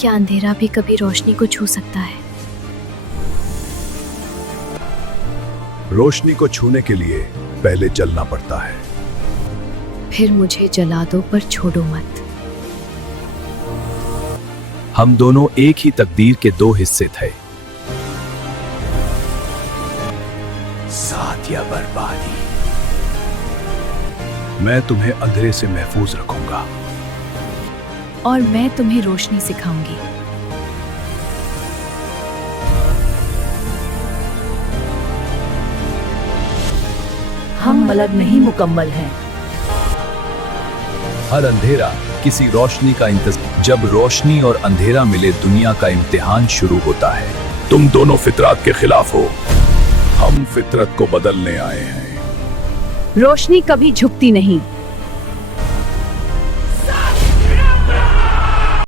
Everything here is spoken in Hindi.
क्या अंधेरा भी कभी रोशनी को छू सकता है? रोशनी को छूने के लिए पहले जलना पड़ता है। फिर मुझे जला दो पर छोड़ो मत। हम दोनों एक ही तकदीर के दो हिस्से थे, साथ या बर्बादी। मैं तुम्हें अंधेरे से महफूज रखूंगा और मैं तुम्हें रोशनी सिखाऊंगी। हम अलग नहीं, मुकम्मल हैं। हर अंधेरा किसी रोशनी का इंतजार। जब रोशनी और अंधेरा मिले दुनिया का इम्तिहान शुरू होता है। तुम दोनों फितरत के खिलाफ हो, हम फितरत को बदलने आए हैं। रोशनी कभी झुकती नहीं।